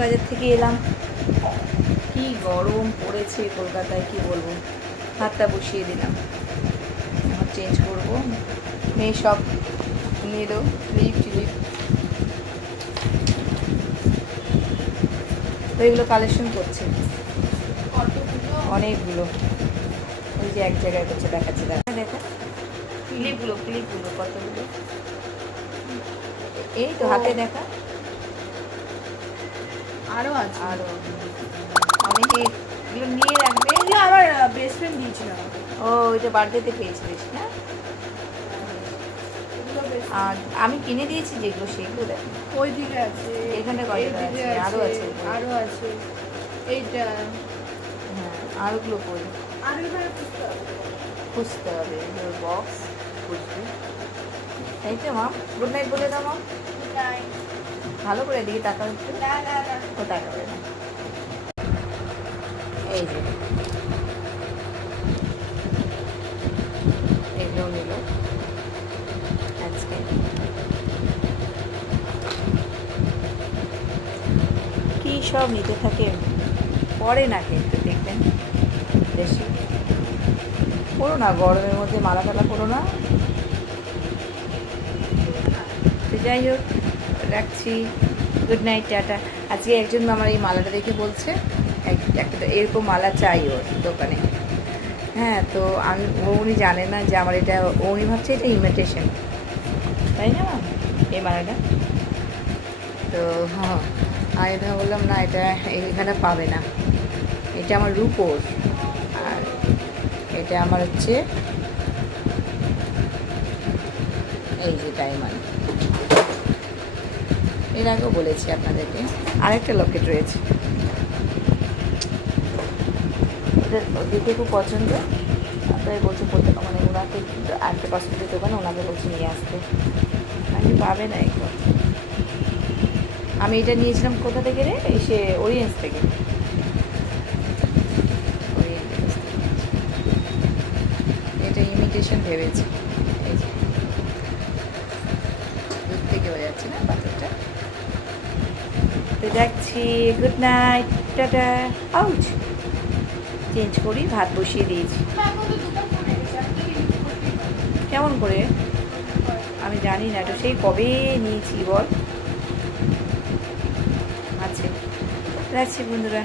বাজার থেকে এলাম। কি গরম পড়েছে কলকাতায়, কি বলবো। হাতটা বসিয়ে দিলাম, এখন চেঞ্জ করবো। মেয়ে সব নিল, ক্লিপ টিলিপ তো এগুলো কালেকশন করছে অনেকগুলো। ওই যে এক জায়গায় করছে, দেখাচ্ছে, দেখা ক্লিপগুলো কতগুলো। এই তো হাতে দেখা, আরও আছে, আরও অনেকে এগুলো নিয়ে রাখবে। এগুলো আমার বেস্ট ফ্রেন্ড দিয়েছিল আমাকে। ও ওইটা বার্থডেতে পেয়েছিলিস না? আর আমি কিনে দিয়েছি যেগুলো সেগুলো দেখ। ওই দিকে আছে, এখানে কয়টা আছে? আরও আছে, আরও আছে। এইটা হ্যাঁ, আরোগুলো কই আর এবার খুঁজতে হবে। বক্স খুঁজবে। এই তো মা, গুড নাইট বলে দাও মা। ভালো করে দিকে টাকা একটু। ও টাকা করে না। এই যে এগুলো নিল আজকে। কি সব নিতে থাকে, পরে না কিন্তু দেখবেন বেশি। পড়ো না, গরমের মধ্যে মালা টালা পড়ো না। তো যাই হোক, রাখছি। Good night, tata. আজকে একজন আমার এই মালাটা দেখে বলছে একটা এরকম মালা চাই ওর দোকানে। হ্যাঁ, তো উনি জানে না যে আমার এটা, উনি ভাবছে এটা ইমিটেশন, তাই না এই মালাটা। তো হ্যাঁ, আমি বললাম না, এটা এখানে পাবে না, এটা আমার রূপোর। আর এটা আমার হচ্ছে এই যে ডায়মন্ড। এর আগেও বলেছি আপনাদেরকে। আরেকটা লকেট রয়েছে, এটা দেখে খুব পছন্দ। তাই বলছে বলতে, মানে ওনাকে আনতে কসমেটিক দোকানে ওনাকে বলছে নিয়ে আসতে। আমি পাবে না একদম। আমি এটা নিয়েছিলাম কোথা থেকে রে, সে ওরিয়েন্স থেকে। এটা ইমিটেশন ভেবেছি। এই যে দূর থেকে হয়ে যাচ্ছে না পাথরটা। তো যাচ্ছি, good night, tata. Out, change করি, ভাত বসিয়ে দিয়েছি। কেমন করে আমি জানি না, এটা সেই কবে নিয়েছি বল। আছে, রাখছি বন্ধুরা।